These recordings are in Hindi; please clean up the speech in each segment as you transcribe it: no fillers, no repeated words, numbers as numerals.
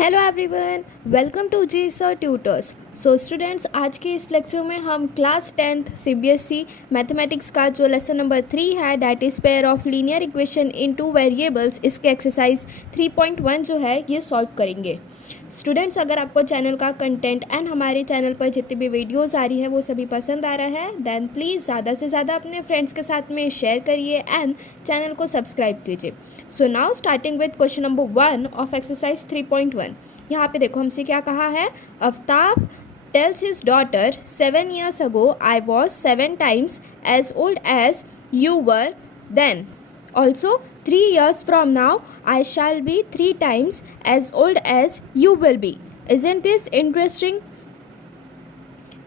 Hello everyone, welcome to G sir tutors. So students, आज के इस लेक्चर में हम क्लास 10th सीबीएसई मैथमेटिक्स का जो लेसन नंबर 3 है, that is pair of linear equation in two variables, इसके एक्सरसाइज 3.1 जो है ये सॉल्व करेंगे। स्टूडेंट्स, अगर आपको चैनल का कंटेंट एंड हमारे चैनल पर जितनी भी वीडियोस आ रही है वो सभी पसंद आ रहा है, देन प्लीज़ ज़्यादा से ज़्यादा अपने फ्रेंड्स के साथ में शेयर करिए एंड चैनल को सब्सक्राइब कीजिए। So now starting with question number 1 of exercise 3.1। यहाँ पे देखो हमसे क्या कहा है। Aftab tells his daughter, 7 years ago I was 7 times as old as you were then. Also, 3 years from now I shall be 3 times as old as you will be. Isn't this interesting?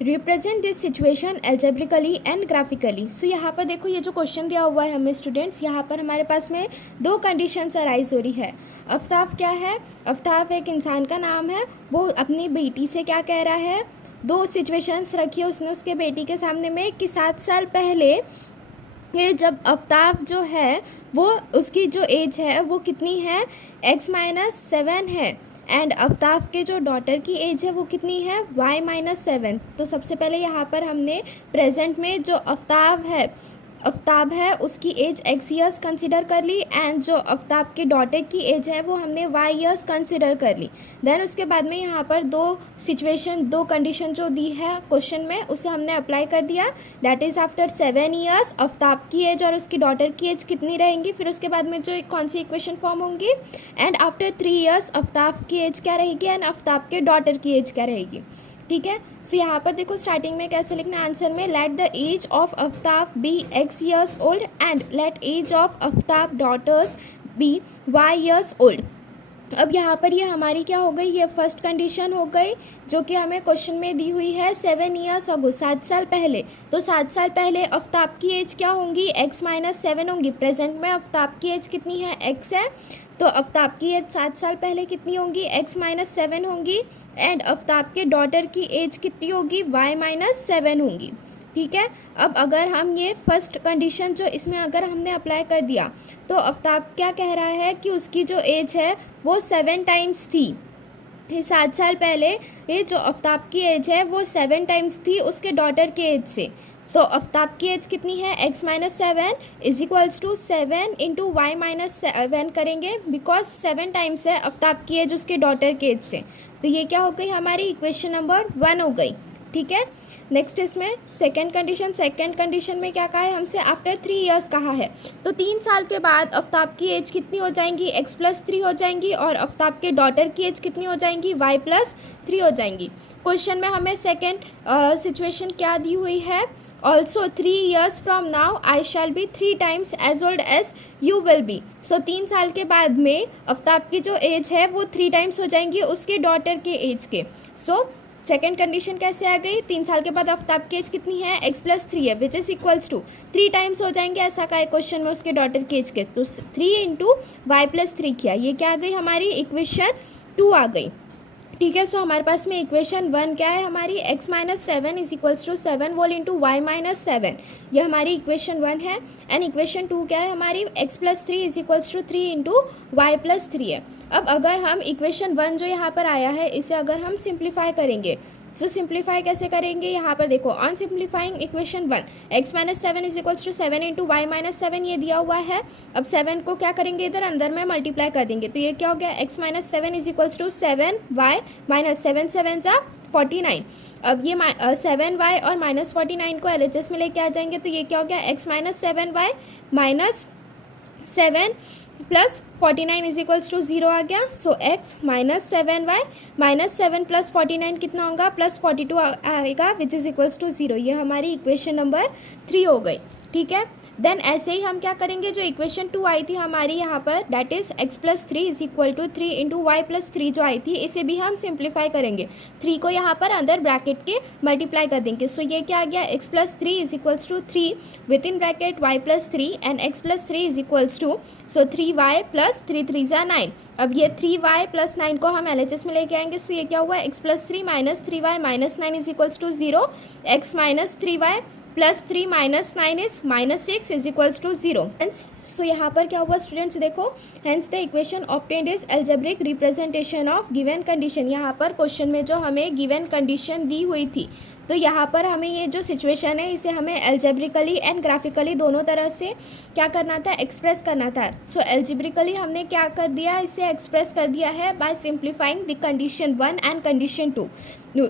Represent this situation algebraically and graphically. So यहाँ पर देखो, ये जो क्वेश्चन दिया हुआ है हमें स्टूडेंट्स, यहाँ पर हमारे पास में दो कंडीशंस अराइज हो रही है। अफ्ताब क्या है? अफ्ताब एक इंसान का नाम है। वो अपनी बेटी से क्या कह रहा है? दो सिचुएशंस रखी है उसने उसके बेटी के सामने में कि 7 साल पहले ये जब अफ्ताब जो है वो उसकी जो एज है वो कितनी है? x-7 है। एंड अफ्ताब के जो डॉटर की एज है वो कितनी है? y-7। तो सबसे पहले यहाँ पर हमने प्रेजेंट में जो अफ्ताब है उसकी एज x ईयर्स कंसिडर कर ली, एंड जो अफ्ताब के डॉटर की एज है वो हमने y ईयर्स कंसिडर कर ली। देन उसके बाद में यहाँ पर दो कंडीशन जो दी है क्वेश्चन में उसे हमने अप्लाई कर दिया। That is after 7 years Aftab की एज और उसकी डॉटर की एज कितनी रहेंगी, फिर उसके बाद में जो कौन सी इक्वेशन फॉर्म होंगी, एंड आफ्टर 3 ईयर्स अफ्ताब की एज क्या रहेगी एंड अफ्ताब के डॉटर की एज क्या रहेगी। ठीक है। सो यहाँ पर देखो स्टार्टिंग में कैसे लिखना है आंसर में, let the age of Aftab be x years old and let age of Aftab daughters be y years old. अब यहाँ पर ये हमारी क्या हो गई? ये फर्स्ट कंडीशन हो गई जो कि हमें क्वेश्चन में दी हुई है 7 ईयर्स अगो, 7 साल पहले। तो 7 साल पहले अफ्ताब की एज क्या होंगी? x-7 होंगी। प्रेजेंट में अफ्ताब की एज कितनी है? x है। तो अफ्ताब की एज 7 साल पहले कितनी होंगी? x-7 होंगी। एंड अफ्ताब के डॉटर की एज कितनी होगी? y-7 होंगी। ठीक है। अब अगर हम ये फर्स्ट कंडीशन जो इसमें अगर हमने अप्लाई कर दिया तो अफ्ताब क्या कह रहा है कि उसकी जो एज है वो 7 टाइम्स थी। ये 7 साल पहले ये जो अफ्ताब की एज है वो 7 टाइम्स थी उसके डॉटर के एज से। तो अफ्ताब की एज कितनी है? x-7 is equals to 7 into y-7 करेंगे, बिकॉज 7 टाइम्स है अफ्ताब की एज उसके डॉटर के एज से। तो ये क्या हो गई? हमारी इक्वेशन नंबर 1 हो गई। ठीक है। नेक्स्ट इसमें सेकेंड कंडीशन में क्या कहा है हमसे? आफ्टर 3 ईयर्स कहा है। तो 3 साल के बाद अफ्ताब की एज कितनी हो जाएंगी? x+3 हो जाएंगी, और अफ्ताब के डॉटर की एज कितनी हो जाएंगी? y+3 हो जाएंगी। क्वेश्चन में हमें सेकेंड सिचुएशन क्या दी हुई है? Also 3 years from now I shall be 3 times as old as you will be. So 3 साल के बाद में अफ्ताब की जो एज है वो 3 टाइम्स हो जाएंगी उसके डॉटर के एज के। सो सेकेंड कंडीशन कैसे आ गई? 3 साल के बाद अफ्ताब की एज कितनी है? x+3 है, which is equals to 3 times हो जाएंगे ऐसा का क्वेश्चन में उसके डॉटर की एज के। तो 3 इंटू y+3 किया, ये क्या आ गई? हमारी इक्वेशन 2 आ गई। ठीक है। सो हमारे पास में इक्वेशन 1 क्या है हमारी? x-7 is equals to 7 whole into y-7, ये हमारी इक्वेशन 1 है। एंड इक्वेशन 2 क्या है हमारी? x+3 is equals to 3 into y+3 है। अब अगर हम इक्वेशन 1 जो यहाँ पर आया है इसे अगर हम सिंप्लीफाई करेंगे, सो सिंप्लीफाई कैसे करेंगे? यहाँ पर देखो, on simplifying equation 1 x-7 is equals to 7 into y-7 ये दिया हुआ है। अब 7 को क्या करेंगे? इधर अंदर में मल्टीप्लाई कर देंगे। तो ये क्या हो गया? x-7 is equals to 7y-7 7 जा 49। अब ये 7y और -49 को LHS में लेके आ जाएंगे तो ये क्या हो गया? x-7y-7 plus 49 is equals to 0 आ गया। सो x-7y-7 प्लस 49 कितना होगा? +42 आएगा, विच इज़ इक्वल्स टू 0। ये हमारी इक्वेशन नंबर 3 हो गई। ठीक है। देन ऐसे ही हम क्या करेंगे? जो इक्वेशन 2 आई थी हमारी यहाँ पर, that is x+3 is equal to 3 into y+3 जो आई थी, इसे भी हम सिंप्लीफाई करेंगे। 3 को यहाँ पर अंदर ब्रैकेट के मल्टीप्लाई कर देंगे। सो ये क्या आ गया? x+3 is equals to 3 with in bracket y+3 and x+3 is equals to 3y plus 3 3 ज़ा 9। अब ये 3y प्लस 9 को हम LHS में लेके आएंगे। सो ये क्या हुआ? x+3 -3y -9 is equals to 0। x -3y +3 minus 9 is -6 is equals to 0। So यहाँ पर क्या हुआ स्टूडेंट्स, देखो hence the equation obtained is algebraic representation of given condition. यहाँ पर क्वेश्चन में जो हमें गिवन कंडीशन दी हुई थी, तो यहाँ पर हमें ये जो सिचुएशन है इसे हमें एल्जेब्रिकली एंड ग्राफिकली दोनों तरह से क्या करना था, एक्सप्रेस करना था। सो एल्जेब्रिकली हमने क्या कर दिया, इसे एक्सप्रेस कर दिया है by simplifying the condition 1 and condition 2।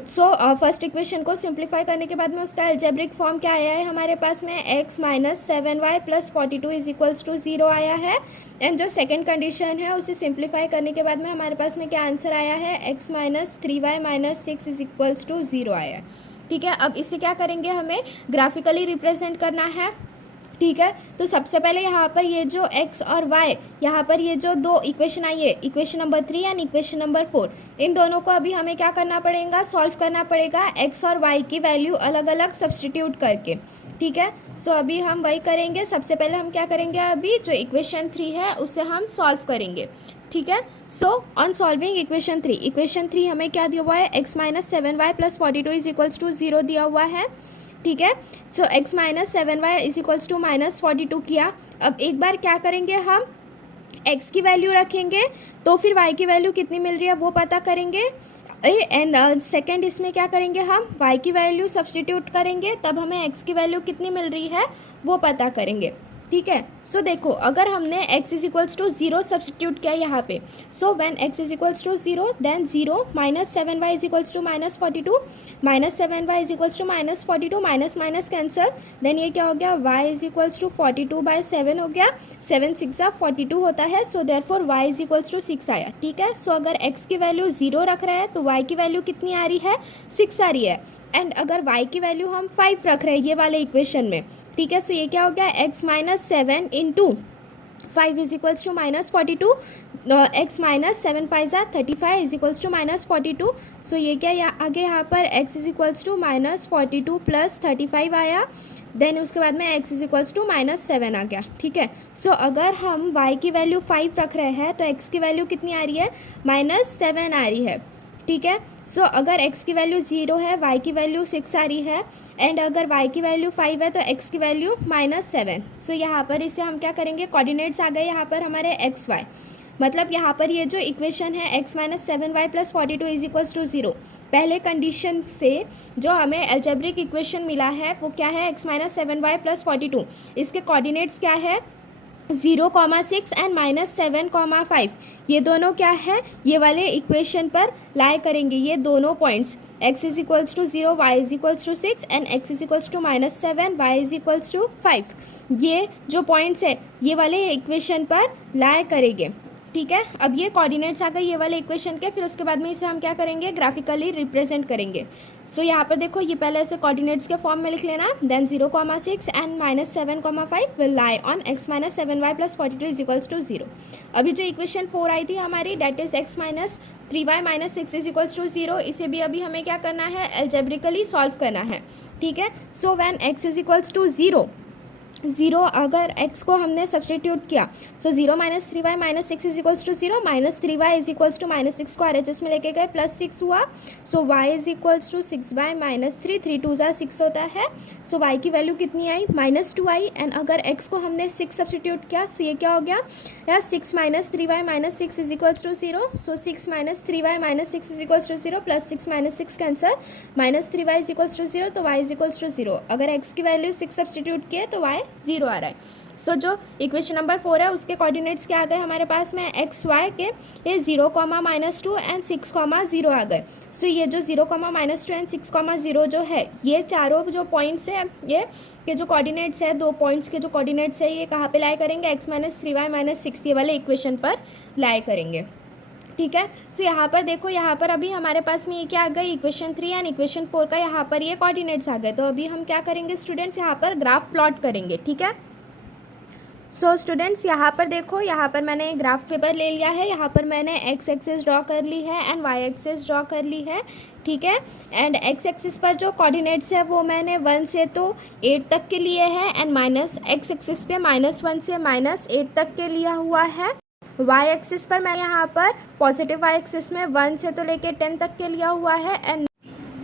So first equation को सिंप्लीफाई करने के बाद में उसका एल्जेब्रिक फॉर्म क्या आया है हमारे पास में, x - 7y + 42 is equals to 0 आया है। एंड जो सेकंड कंडीशन है उसे सिंप्लीफाई करने के बाद में हमारे पास में क्या आंसर आया है, x - 3y - 6 is equals to 0 आया है। ठीक है, अब इसे क्या करेंगे, हमें ग्राफिकली रिप्रेजेंट करना है। ठीक है, तो सबसे पहले यहाँ पर ये जो x और y, यहाँ पर ये जो दो इक्वेशन आई है, equation number 3 and equation number 4, इन दोनों को अभी हमें क्या करना पड़ेगा, सॉल्व करना पड़ेगा x और y की वैल्यू अलग अलग सब्सटीट्यूट करके। ठीक है, सो अभी हम वही करेंगे। सबसे पहले हम क्या करेंगे, अभी जो इक्वेशन 3 है उसे हम सॉल्व करेंगे। ठीक है, सो ऑन सॉल्विंग इक्वेशन 3 हमें क्या दिया हुआ है, x - 7y + 42 is equals to 0 दिया हुआ है। ठीक है, so x - 7y is equals to -42 किया। अब एक बार क्या करेंगे, हम x की वैल्यू रखेंगे तो फिर y की वैल्यू कितनी मिल रही है वो पता करेंगे। एंड सेकंड इसमें क्या करेंगे, हम y की वैल्यू सब्सटीट्यूट करेंगे, तब हमें x की वैल्यू कितनी मिल रही है वो पता करेंगे। ठीक है, सो देखो अगर हमने x is equals to 0 substitute किया यहाँ पे, so when x is equals to 0 then 0 - 7y is equals to -42, -7y is equals to -42, minus minus cancel, then ये क्या हो गया, y इज इक्वल्स टू 42/7 हो गया, 7 6 42 होता है, so therefore y is equals to 6 आया। ठीक है, सो अगर x की वैल्यू 0 रख रहे हैं तो y की वैल्यू कितनी आ रही है, 6 आ रही है। एंड अगर y की वैल्यू हम 5 रख रहे हैं ये वाले इक्वेशन में, ठीक है, सो ये क्या हो गया, x - 7 × 5 is equals to -42, x - 7 5 = 35 is equals to -42। So ये क्या आगे यहाँ पर x इज इक्वल्स टू -42 + 35 आया, देन उसके बाद में x इज इक्वल्स टू -7 आ गया। ठीक है, सो अगर हम y की वैल्यू 5 रख रहे हैं तो x की वैल्यू कितनी आ रही है, -7 आ रही है। ठीक है, सो अगर x की वैल्यू 0 है, y की वैल्यू 6 आ रही है, एंड अगर y की वैल्यू 5 है तो x की वैल्यू -7। सो यहाँ पर इसे हम क्या करेंगे, कोऑर्डिनेट्स आ गए यहाँ पर हमारे x y, मतलब यहाँ पर ये जो इक्वेशन है x - 7y + 42 is equals to 0, पहले कंडीशन से जो हमें एल्जेब्रिक इक्वेशन मिला है वो क्या है, x - 7y + 42, इसके कोऑर्डिनेट्स क्या है, 0,6 एंड -7,5। ये दोनों क्या है, ये वाले इक्वेशन पर लाई करेंगे ये दोनों points, x is equals to 0, y is equals to 6 and x is equals to -7, y is equals to 5। ये जो पॉइंट्स है ये वाले इक्वेशन पर लाई करेंगे। ठीक है, अब ये कोऑर्डिनेट्स आ गए ये वाले इक्वेशन के, फिर उसके बाद में इसे हम क्या करेंगे, ग्राफिकली रिप्रेजेंट करेंगे। सो यहाँ पर देखो ये पहले ऐसे कोऑर्डिनेट्स के फॉर्म में लिख लेना, then 0,6 and -7,5 will lie on x - 7y + 42 is equals to 0। अभी जो इक्वेशन 4 आई थी हमारी, that is x - 3y - 6 is equals to 0, इसे भी अभी हमें क्या करना है, एल्जेब्रिकली सॉल्व करना है। ठीक है, so when x is equals to 0 अगर x को हमने सब्सटीट्यूट किया, so 0 - 3y - 6 is equals to 0, -3y is equals to -6 को RHS में लेके गए, +6 हुआ, so y is equals to 6/-3, 3 2 = 6 होता है, सो y की वैल्यू कितनी आई, -2 आई। एंड अगर x को हमने 6 सब्सटीट्यूट किया, सो ये क्या हो गया, या 6 - 3y - 6 is equals to 0, so 6 - 3y - 6 is equals to 0, +6 - 6 cancel, -3y is equals to 0, तो y इज इक्वल्स टू 0। अगर x की वैल्यू 6 सब्सटीट्यूट किए तो y 0 आ रहा है। सो जो इक्वेशन नंबर 4 है उसके कोऑर्डिनेट्स क्या आ गए हमारे पास में, एक्स वाई के ये 0, -2 एंड 6, 0 आ गए। सो ये जो 0, -2 एंड 6, 0 जो है, ये चारों जो पॉइंट्स है ये के जो कोऑर्डिनेट्स है, दो पॉइंट्स के जो कोऑर्डिनेट्स है ये कहाँ पे लाई करेंगे, x - 3y - 6 ये वाले इक्वेशन पर लाई करेंगे। ठीक है, सो यहाँ पर देखो, यहाँ पर अभी हमारे पास में ये क्या आ गई, इक्वेशन 3 एंड इक्वेशन 4 का यहाँ पर ये कोऑर्डिनेट्स आ गए। तो अभी हम क्या करेंगे स्टूडेंट्स, यहाँ पर ग्राफ प्लॉट करेंगे। ठीक है, सो स्टूडेंट्स यहाँ पर देखो, यहाँ पर मैंने ग्राफ पेपर ले लिया है, यहाँ पर मैंने x एक्सिस ड्रॉ कर ली है एंड y एक्सिस ड्रॉ कर ली है। ठीक है, एंड x एक्सिस पर जो कोऑर्डिनेट्स है वो मैंने 1 से तो 8 तक के लिए है, एंड x एक्सिस पे -1 से -8 तक के लिया हुआ है। y एक्सिस पर मैं यहाँ पर पॉजिटिव y एक्सिस में 1 से तो लेके 10 तक के लिया हुआ है, and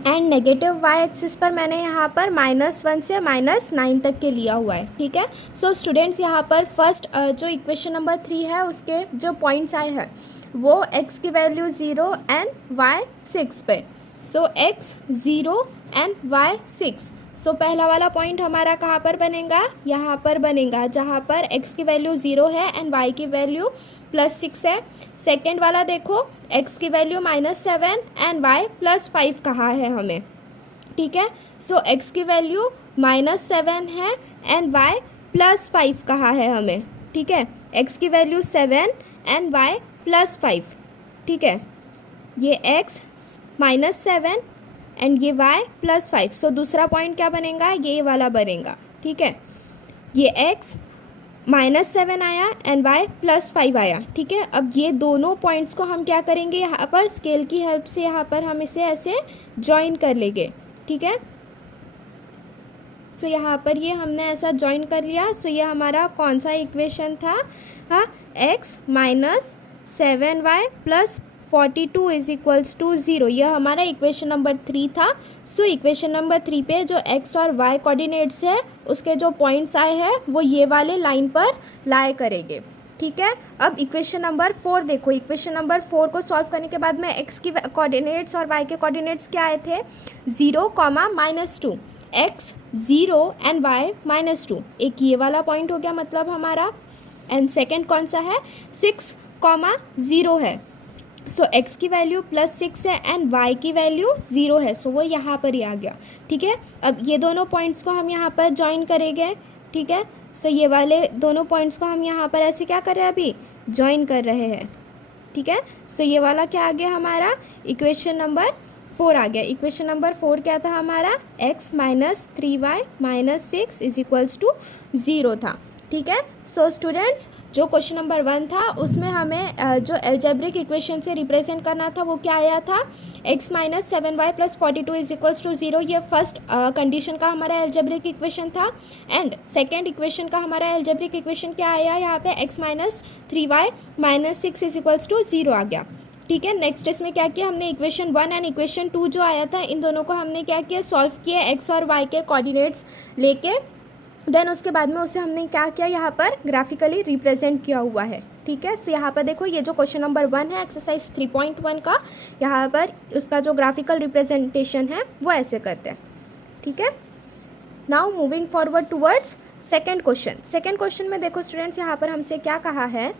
and negative y axis पर मैंने यहाँ पर -1 से -9 तक के लिया हुआ है, ठीक है। सो स्टूडेंट्स यहाँ पर फर्स्ट जो इक्वेशन नंबर 3 है उसके जो पॉइंट्स आए हैं वो x की वैल्यू 0 एंड y 6 पे। सो x 0 एंड y 6। सो पहला वाला पॉइंट हमारा कहाँ पर बनेगा, यहाँ पर बनेगा जहाँ पर x की वैल्यू 0 है एंड y की वैल्यू +6 है। सेकेंड वाला देखो x की वैल्यू -7 एंड y +5 कहा है हमें, ठीक है। सो x की वैल्यू -7 है एंड y +5 कहा है हमें, ठीक है। x की वैल्यू 7 एंड y +5, ठीक है। ये x -7 एंड ये y +5। सो दूसरा पॉइंट क्या बनेगा, ये वाला बनेगा, ठीक है। ये x -7 आया एंड y +5 आया, ठीक है। अब ये दोनों पॉइंट्स को हम क्या करेंगे, यहाँ पर स्केल की हेल्प से यहाँ पर हम इसे ऐसे जॉइन कर लेंगे, ठीक है। सो यहाँ पर ये हमने ऐसा जॉइन कर लिया। सो ये हमारा कौन सा इक्वेशन था, हाँ, x -7y + 42 = 0। यह हमारा इक्वेशन नंबर 3 था। सो इक्वेशन नंबर 3 पे जो x और y कोऑर्डिनेट्स है उसके जो पॉइंट्स आए हैं वो ये वाले लाइन पर लाए करेंगे, ठीक है। अब इक्वेशन नंबर 4 देखो। इक्वेशन नंबर 4 को सॉल्व करने के बाद में x की कोऑर्डिनेट्स और y के कोऑर्डिनेट्स क्या आए थे, 0, -2, x 0 एंड y -2। एक ये वाला पॉइंट हो गया मतलब हमारा। एंड सेकेंड कौन सा है, 6, 0 है। सो x की वैल्यू +6 है एंड y की वैल्यू 0 है। सो वो यहाँ पर ही आ गया, ठीक है। अब ये दोनों पॉइंट्स को हम यहाँ पर जॉइन करेंगे, ठीक है। सो ये वाले दोनों पॉइंट्स को हम यहाँ पर ऐसे क्या कर रहे हैं, अभी जॉइन कर रहे हैं, ठीक है। सो ये वाला क्या आ गया हमारा, इक्वेशन नंबर 4 आ गया। इक्वेशन नंबर 4 क्या था हमारा, x -3y -6 = 0 था, ठीक है। सो स्टूडेंट्स जो क्वेश्चन नंबर 1 था उसमें हमें जो एल्जेब्रिक इक्वेशन से रिप्रेजेंट करना था वो क्या आया था, x -7y + 42 = 0। ये फर्स्ट कंडीशन का हमारा एल्जेब्रिक इक्वेशन था। एंड सेकेंड इक्वेशन का हमारा एल्जेब्रिक इक्वेशन क्या आया, यहाँ पे x -3y -6 = 0 आ गया, ठीक है। नेक्स्ट इसमें क्या किया हमने, इक्वेशन 1 एंड इक्वेशन 2 जो आया था इन दोनों को हमने क्या किया, सॉल्व किया x और y के कोऑर्डिनेट्स लेके। देन उसके बाद में उसे हमने क्या किया, यहाँ पर ग्राफिकली रिप्रेजेंट किया हुआ है, ठीक है। सो यहाँ पर देखो ये जो क्वेश्चन नंबर 1 है एक्सरसाइज 3.1 का, यहाँ पर उसका जो ग्राफिकल रिप्रेजेंटेशन है वो ऐसे करते हैं, ठीक है। Now moving forward towards second question. Second question में देखो स्टूडेंट्स यहाँ पर हमसे क्या कहा है,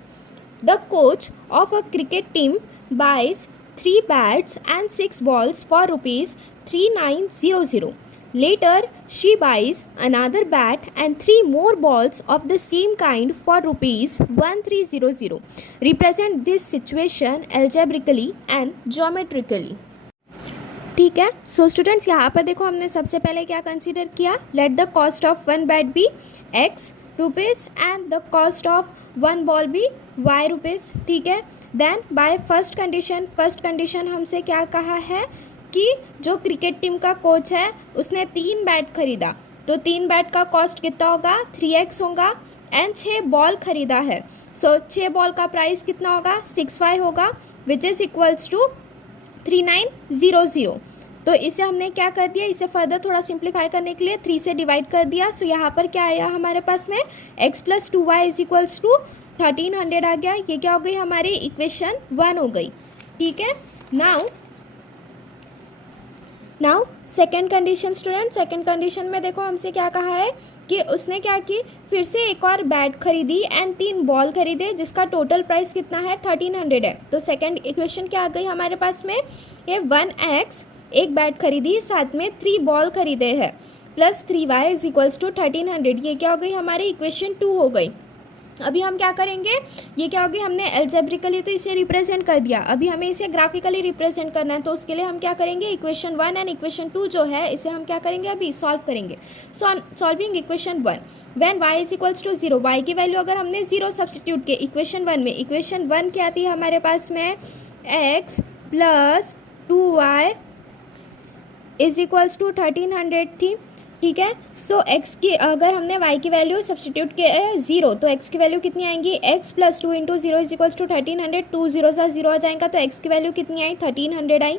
the coach of a cricket team buys 3 bats and 6 balls for ₹3900. Later, she buys another bat and 3 more balls of the same kind for ₹1300. Represent this situation algebraically and geometrically. ठीक है। सो स्टूडेंट्स यहाँ पर देखो हमने सबसे पहले क्या कंसीडर किया, let the cost of 1 bat be x rupees and the cost of 1 ball be y rupees, ठीक है। देन बाय फर्स्ट कंडीशन हमसे क्या कहा है कि जो क्रिकेट टीम का कोच है उसने 3 बैट खरीदा, तो 3 बैट का कॉस्ट कितना होगा, 3x होगा। एंड 6 बॉल खरीदा है, सो 6 बॉल का प्राइस कितना होगा, 6y होगा, विच इज़ इक्वल्स टू 3900। तो इसे हमने क्या कर दिया, इसे फर्दर थोड़ा सिंप्लीफाई करने के लिए 3 से डिवाइड कर दिया। सो यहाँ पर क्या आया हमारे पास में, x + 2y = 1300 आ गया। ये क्या हो गई हमारी इक्वेशन 1 हो गई, ठीक है। Now second condition student, second condition में देखो हमसे क्या कहा है कि उसने क्या की, फिर से एक और बैट खरीदी एंड 3 बॉल खरीदे जिसका टोटल प्राइस कितना है, 1300 है। तो सेकेंड इक्वेशन क्या आ गई हमारे पास में, ये 1x एक बैट खरीदी साथ में 3 बॉल खरीदे हैं प्लस 3y = 1300। ये क्या हो गई हमारी इक्वेशन 2 हो गई। अभी हम क्या करेंगे, ये क्या होगी, हमने एल्जेब्रिकली तो इसे रिप्रेजेंट कर दिया, अभी हमें इसे ग्राफिकली रिप्रेजेंट करना है। तो उसके लिए हम क्या करेंगे, इक्वेशन 1 एंड इक्वेशन 2 जो है इसे हम क्या करेंगे, अभी सॉल्व करेंगे। Solving equation 1, when y = 0, y की वैल्यू अगर हमने 0 सब्सटीट्यूट किए इक्वेशन 1 में, इक्वेशन 1 क्या थी हमारे पास में, x + 2y = 1300 थी। ठीक है। सो एक्स की अगर हमने वाई की वैल्यू सब्सटीट्यूट किया 0 तो एक्स की वैल्यू कितनी आएंगी, x plus 2 into 0 is equals to 1300, 2 0 सा 0 आ जाएगा तो एक्स की वैल्यू कितनी आई 1300 आई।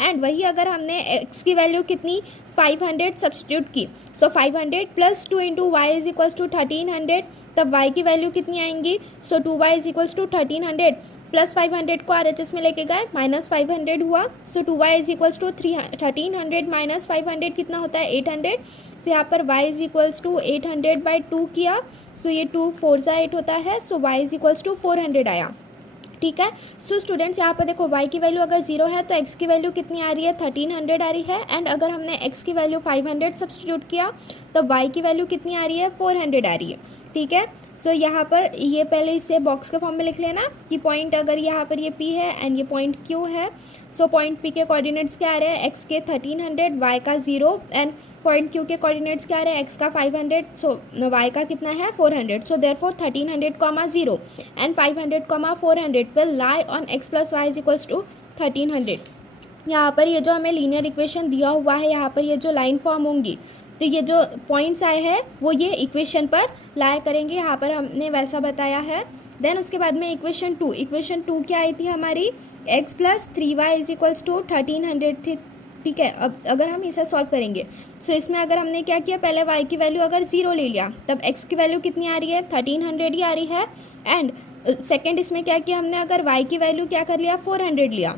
एंड वही अगर हमने एक्स की वैल्यू कितनी 500 सब्सटीट्यूट की, so 500 plus 2 into y is equals to 1300, तब y की वैल्यू कितनी आएंगी, so 2y is equals to 1300 plus 500 को RHS में लेके गए माइनस 500 हुआ, so 2y is equals to 1300 minus 500 कितना होता है 800। सो यहाँ पर y इज इक्वल्स टू 800/2 किया, सो ये 2 4 सा 8 होता है, सो y इज इक्वल्स टू 400 आया। ठीक है। सो स्टूडेंट्स यहाँ पर देखो y की वैल्यू अगर 0 है तो x की वैल्यू कितनी आ रही है 1300 आ रही है। एंड अगर हमने x की वैल्यू 500 सब्सटीट्यूट किया तो y की वैल्यू कितनी आ रही है 400 आ रही है। ठीक है। सो यहाँ पर ये पहले इसे बॉक्स के फॉर्म में लिख लेना कि पॉइंट अगर यहाँ पर ये P है एंड ये पॉइंट Q है, सो पॉइंट P के कोऑर्डिनेट्स क्या आ रहे हैं x के 1300, y का 0 एंड पॉइंट Q के कोऑर्डिनेट्स क्या आ रहे हैं x का 500, सो y का कितना है 400। So therefore 1300, 0 and 500, 400 will lie on x plus y is equals to 1300। यहाँ पर ये जो हमें लीनियर इक्वेशन दिया हुआ है, यहाँ पर ये जो लाइन फॉर्म होंगी तो ये जो पॉइंट्स आए हैं वो ये इक्वेशन पर लाई करेंगे, यहाँ पर हमने वैसा बताया है। देन उसके बाद में इक्वेशन टू क्या आई थी हमारी, x plus 3y is equals to 1300 थी। ठीक है। अब अगर हम इसे सॉल्व करेंगे, सो इसमें अगर हमने क्या किया, पहले y की वैल्यू अगर 0 ले लिया तब x की वैल्यू कितनी आ रही है 1300 ही आ रही है। एंड सेकेंड इसमें क्या किया हमने, अगर y की वैल्यू क्या कर लिया 400 लिया,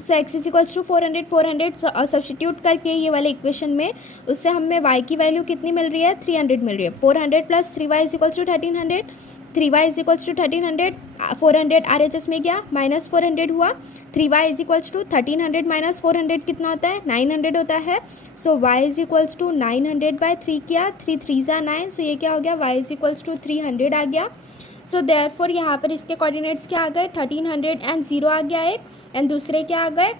so x is equals to 400 substitute करके ये वाले इक्वेशन में, उससे हमें y की वैल्यू कितनी मिल रही है 300 मिल रही है। 400 plus 3y is equals to 1300, 3y is equals to 1300, 400 RHS में गया माइनस 400 हुआ, 3y is equals to 1300 minus 400 कितना होता है 900 होता है। सो y इज इक्वल्स टू 900/3 किया, 3 3 ज़ा 9, सो ये क्या हो गया y इज इक्वल्स टू 300 आ गया। सो देयरफॉर यहाँ पर इसके कोऑर्डिनेट्स क्या आ गए 1300 एंड 0 आ गया एक, एंड दूसरे क्या आ गए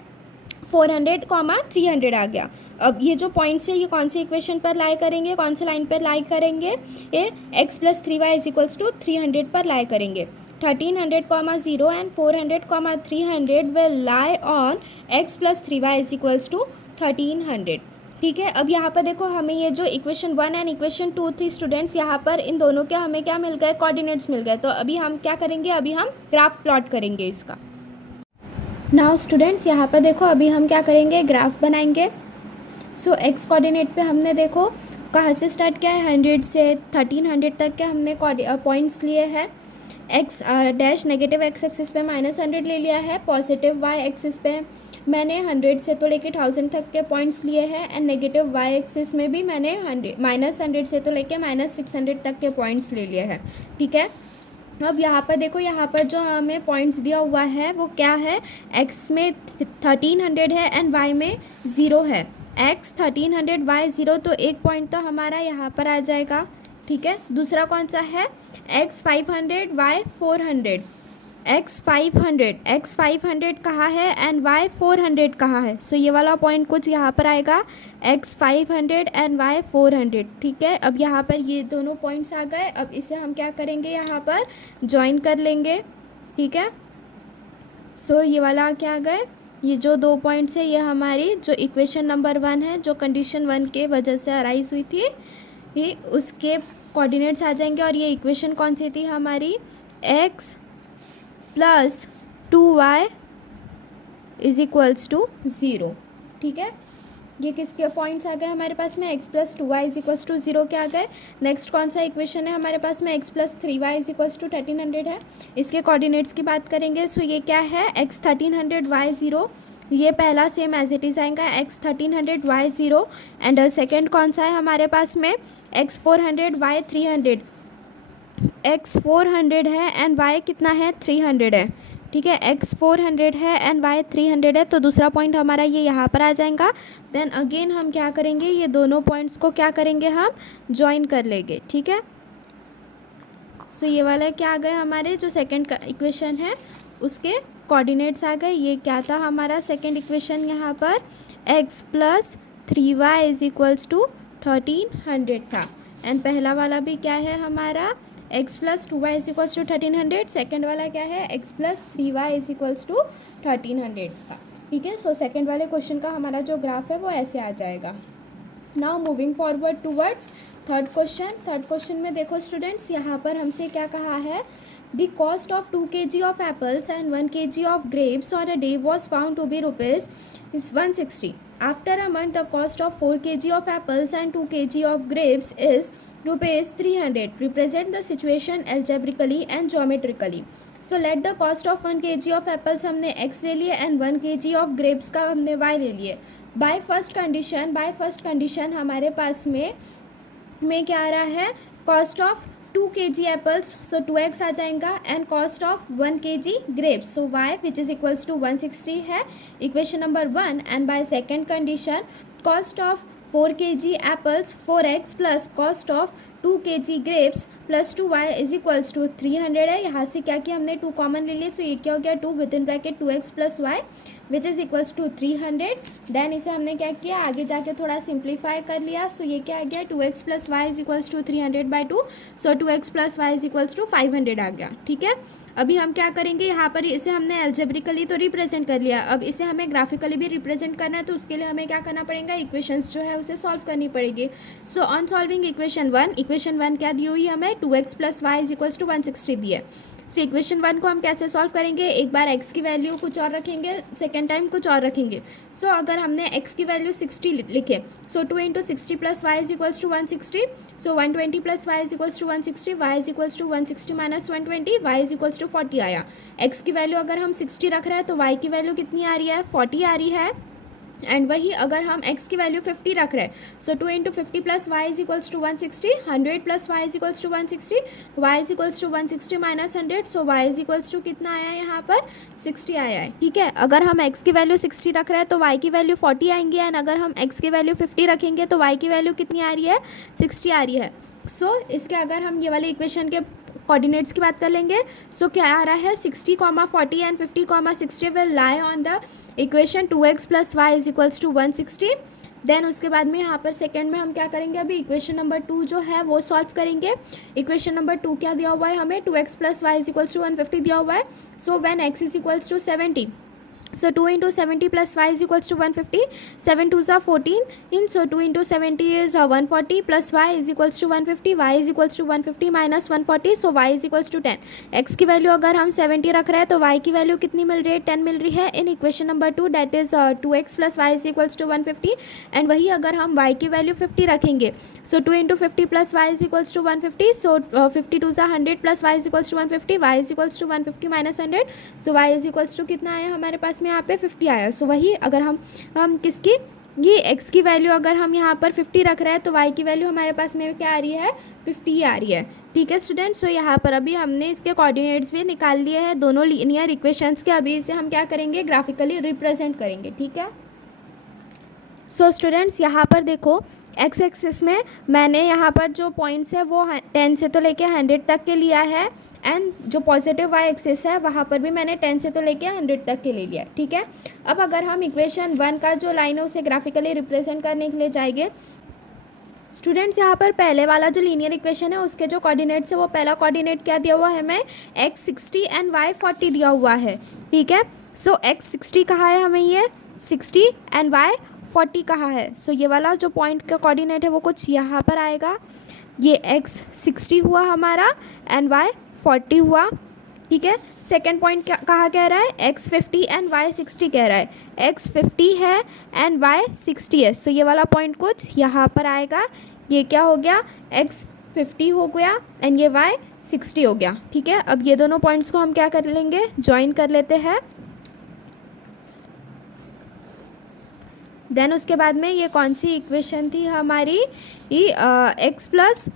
400, 300 आ गया। अब ये जो पॉइंट्स है ये कौन सी इक्वेशन पर लाई करेंगे, कौन से लाइन पर लाई करेंगे, ये x plus 3y is equals to 300 पर लाई करेंगे। 1300, 0 and 400, 300 will lie on x plus 3y is equals to 1300। ठीक है। अब यहाँ पर देखो हमें ये जो इक्वेशन 1 एंड इक्वेशन 2 थी स्टूडेंट्स, यहाँ पर इन दोनों के हमें क्या मिल गए कोऑर्डिनेट्स मिल गए। तो अभी हम क्या करेंगे, अभी हम ग्राफ प्लॉट करेंगे इसका। नाउ स्टूडेंट्स यहाँ पर देखो अभी हम क्या करेंगे, ग्राफ बनाएंगे। सो एक्स कोऑर्डिनेट पे हमने देखो कहाँ से स्टार्ट किया है, 100 से 1300 तक के हमने पॉइंट्स लिए हैं। X dash negative x axis पे -100 ले लिया है, पॉजिटिव वाई एक्सिस पे मैंने 100 से तो लेके 1000 तक के पॉइंट्स लिए हैं, एंड नेगेटिव वाई एक्सिस में भी मैंने -100 से तो लेके -600 तक के पॉइंट्स ले लिए हैं। ठीक है। अब यहाँ पर देखो, यहाँ पर जो हमें पॉइंट्स दिया हुआ है वो क्या है, x में 1300 है एंड y में 0 है। x 1300 y 0, तो एक पॉइंट तो हमारा यहाँ पर आ जाएगा। ठीक है। दूसरा कौन सा है, x 500 y 400, x 500 कहाँ है एंड y 400 कहाँ है। सो ये वाला पॉइंट कुछ यहाँ पर आएगा, x 500 एंड y 400। ठीक है। अब यहाँ पर ये दोनों पॉइंट्स आ गए, अब इसे हम क्या करेंगे यहाँ पर ज्वाइन कर लेंगे। ठीक है। सो ये वाला क्या आ गए, ये जो 2 पॉइंट्स है ये हमारी जो इक्वेशन नंबर 1 है, जो कंडीशन 1 के वजह से अराइज हुई थी, ये उसके कोऑर्डिनेट्स आ जाएंगे। और ये इक्वेशन कौन सी थी हमारी, x plus 2y is equals to 0। ठीक है। ये किसके पॉइंट्स आ गए हमारे पास में, x plus 2y is equals to 0 के आ गए। नेक्स्ट कौन सा इक्वेशन है हमारे पास में, x plus 3y is equals to 1300 है। इसके कोऑर्डिनेट्स की बात करेंगे, सो ये क्या है, x 1300 y 0, ये पहला सेम एज इट इज़ आएगा, x 1300 y 0। एंड सेकेंड कौन सा है हमारे पास में, x 400 y 300, x 400 है एंड y कितना है 300 है। ठीक है। x 400 है एंड y 300 है, तो दूसरा पॉइंट हमारा ये यहाँ पर आ जाएगा। देन अगेन हम क्या करेंगे, ये दोनों पॉइंट्स को क्या करेंगे, हम ज्वाइन कर लेंगे। ठीक है। सो ये वाला क्या आ गए हमारे, जो सेकंड इक्वेशन है उसके कोऑर्डिनेट्स आ गए। ये क्या था हमारा सेकंड इक्वेशन, यहाँ पर x plus 3y is equals to 1300 था। एंड पहला वाला भी क्या है हमारा, x plus 2y is equals to 1300। Second वाला क्या है, x plus 3y is equals to 1300 का। ठीक है। सो सेकेंड वाले क्वेश्चन का हमारा जो ग्राफ है वो ऐसे आ जाएगा। Now moving forward towards third question में देखो स्टूडेंट्स, यहाँ पर हमसे क्या कहा है, the cost of 2 kg of apples and 1 kg of grapes on a day was found to be rupees 160. After a month, the cost of 4 kg of apples and 2 kg of grapes is rupees 300. Represent the situation algebraically and geometrically. So let the cost of 1 kg of apples हमने x ले लिए and 1 kg of grapes का हमने y ले लिए. बाय फर्स्ट कंडीशन हमारे पास में क्या आ रहा है, cost of 2 kg apples, so 2x आ जाएगा, and cost of 1 kg grapes, so y which is equals to 160 है equation number 1. And by second condition cost of 4 kg apples 4x plus cost of 2 kg grapes plus 2y is equals to 300 है. यहाँ से क्या किया हमने, 2 कॉमन ले लिए, सो ये क्या हो गया, 2 with in bracket 2x plus y which is equals to 300. Then इसे हमने क्या किया, आगे जाके थोड़ा सिंप्लीफाई कर लिया, सो ये क्या आ गया, 2x plus y is equals to 300/2, so 2x plus y is equals to 500 आ गया. ठीक है, अभी हम क्या करेंगे, यहाँ पर इसे हमने एल्जेब्रिकली तो रिप्रेजेंट कर लिया, अब इसे हमें ग्राफिकली भी रिप्रेजेंट करना है, तो उसके लिए हमें क्या करना पड़ेगा, इक्वेशंस जो है उसे सॉल्व करनी पड़ेगी. सो ऑन सॉल्विंग इक्वेशन 1 क्या दी हुई है हमें, 2x plus y is equals to 160 दी है. सो इक्वेशन 1 को हम कैसे सॉल्व करेंगे, एक बार x की वैल्यू कुछ और रखेंगे, सेकेंड टाइम कुछ और रखेंगे. सो अगर हमने x की वैल्यू 60 लिखे, so 2 × 60 plus y is equals to 160, so 120 plus y is equals to 160, y is equals to 160 minus 120, y is equals to 40 आया. x की वैल्यू अगर हम 60 रख रहे हैं तो y की वैल्यू कितनी आ रही है, 40 आ रही है. एंड वही अगर हम x की वैल्यू 50 रख रहे हैं, so 2 × 50 plus y is equals to 160, 100 plus y is equals to 160, y is equals to 160 minus 100, so y is equals to कितना आया है यहाँ पर, 60 आया है. ठीक है, अगर हम x की वैल्यू 60 रख रहे हैं तो y की वैल्यू 40 आएंगी, एंड अगर हम x की वैल्यू 50 रखेंगे तो y की वैल्यू कितनी आ रही है, 60 आ रही है. सो इसके अगर हम ये वाले इक्वेशन के कोऑर्डिनेट्स की बात कर लेंगे, सो क्या आ रहा है, 60, 40 and 50, 60 will lie on the equation 2x plus y is equals to 160. Then उसके बाद में यहाँ पर सेकेंड में हम क्या करेंगे, अभी इक्वेशन नंबर 2 जो है वो सॉल्व करेंगे. इक्वेशन नंबर 2 क्या दिया हुआ है हमें, 2x plus y is equals to 150 दिया हुआ है. So when x is equals to 70, so 2 × 70 plus y is equals to 150, 7 2s are 14, so 2 × 70 is 140 plus y is equals to 150, y is equals to 150 minus 140, so y is equals to 10. x की वैल्यू अगर हम 70 रख रहे हैं तो y की वैल्यू कितनी मिल रही है, 10 मिल रही है in equation number 2, that is 2x plus y is equals to 150. And वही अगर हम y की वैल्यू 50 रखेंगे, so 2 × 50 plus y is equals to 150, so 50 2s are 100 plus y is equals to 150, y is equals to 150 minus 100, so y is equals to कितना आया हमारे पास में यहाँ पे 50 आया. सो वही अगर हम किसकी, ये x की वैल्यू अगर हम यहाँ पर 50 रख रहे हैं तो y की वैल्यू हमारे पास में क्या आ रही है, 50 आ रही है. ठीक है स्टूडेंट्स, सो यहाँ पर अभी हमने इसके कोऑर्डिनेट्स भी निकाल लिए हैं दोनों लीनियर इक्वेशंस के. अभी इसे हम क्या करेंगे, ग्राफिकली रिप्रेजेंट करेंगे. ठीक है, सो स्टूडेंट्स यहाँ पर देखो, एक्स एक्सिस में मैंने यहाँ पर जो पॉइंट्स है वो 10 से तो लेके 100 तक के लिया है, एंड जो पॉजिटिव वाई एक्सिस है वहाँ पर भी मैंने 10 से तो लेके 100 तक के ले लिया. ठीक है, अब अगर हम इक्वेशन 1 का जो लाइन है उसे ग्राफिकली रिप्रेजेंट करने के लिए जाएंगे स्टूडेंट्स, यहाँ पर पहले वाला जो लीनियर इक्वेशन है उसके जो कोऑर्डिनेट्स है वो पहला कोऑर्डिनेट क्या दिया हुआ है हमें, x 60 एंड y 40 दिया हुआ है. ठीक है, सो x 60 कहाँ है हमें, ये 60 एंड y 40 कहाँ है. सो ये वाला जो पॉइंट का कोऑर्डिनेट है वो कुछ यहाँ पर आएगा, ये x 60 हुआ हमारा एंड y 40 हुआ. ठीक है, सेकेंड पॉइंट कहाँ कह रहा है, x 50 एंड y 60 कह रहा है, x 50 है एंड y 60 है. सो ये वाला पॉइंट कुछ यहाँ पर आएगा, ये क्या हो गया, x 50 हो गया एंड ये y 60 हो गया. ठीक है, अब ये दोनों पॉइंट्स को हम क्या कर लेंगे, ज्वाइन कर लेते हैं. देन उसके बाद में ये कौन सी इक्वेशन थी हमारी, ये x plus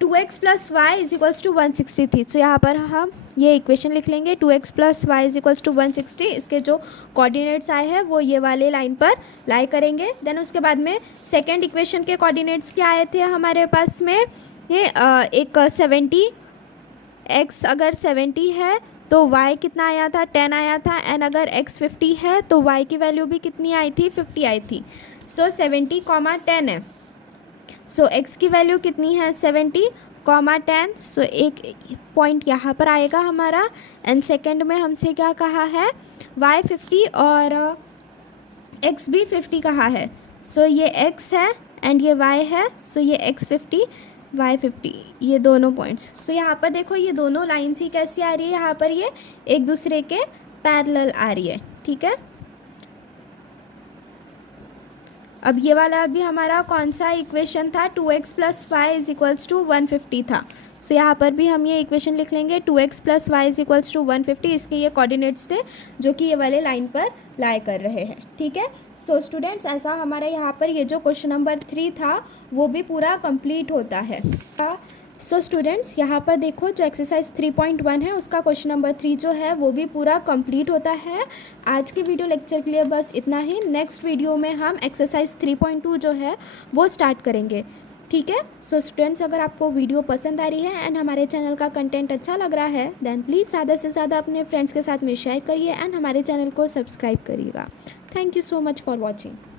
2x plus y is equals to 160 थी. सो यहाँ पर हम ये इक्वेशन लिख लेंगे, 2x plus y is equals to 160. इसके जो कोऑर्डिनेट्स आए हैं वो ये वाले लाइन पर लाई करेंगे. देन उसके बाद में सेकेंड इक्वेशन के कोऑर्डिनेट्स क्या आए थे हमारे पास में, ये एक 70, x अगर 70 है तो y कितना आया था, 10 आया था, एंड अगर x 50 है तो y की वैल्यू भी कितनी आई थी, 50 आई थी. सो 70, 10 है, सो x की वैल्यू कितनी है, 70, 10. सो एक पॉइंट यहाँ पर आएगा हमारा, एंड सेकंड में हमसे क्या कहा है, y 50 और x भी 50 कहा है. सो ये x है एंड ये y है, सो ये x50 y50, ये दोनों पॉइंट्स। सो यहाँ पर देखो ये दोनों लाइन्स ही कैसी आ रही है, यहाँ पर ये एक दूसरे के पैरेलल आ रही है, ठीक है। अब ये वाला भी हमारा कौन सा इक्वेशन था, 2x + y = 150 था। सो यहाँ पर भी हम ये इक्वेशन लिख लेंगे, 2x + y = 150। इसके ये कोऑर्डिनेट्स थे जो कि ये वाले लाइन पर लाई कर रहे हैं, ठीक है। सो स्टूडेंट्स, ऐसा हमारा यहाँ पर ये जो क्वेश्चन नंबर 3 था वो भी पूरा कंप्लीट होता है। सो स्टूडेंट्स, यहाँ पर देखो जो एक्सरसाइज 3.1 है उसका क्वेश्चन नंबर 3 जो है वो भी पूरा कंप्लीट होता है। आज के वीडियो लेक्चर के लिए बस इतना ही। नेक्स्ट वीडियो में हम एक्सरसाइज 3.2 जो है वो स्टार्ट करेंगे, ठीक है। सो स्टूडेंट्स, अगर आपको वीडियो पसंद आ रही है एंड हमारे चैनल का कंटेंट अच्छा लग रहा है देन प्लीज़ ज़्यादा से ज़्यादा अपने फ्रेंड्स के साथ में शेयर करिए एंड हमारे चैनल को सब्सक्राइब करिएगा। Thank you so much for watching.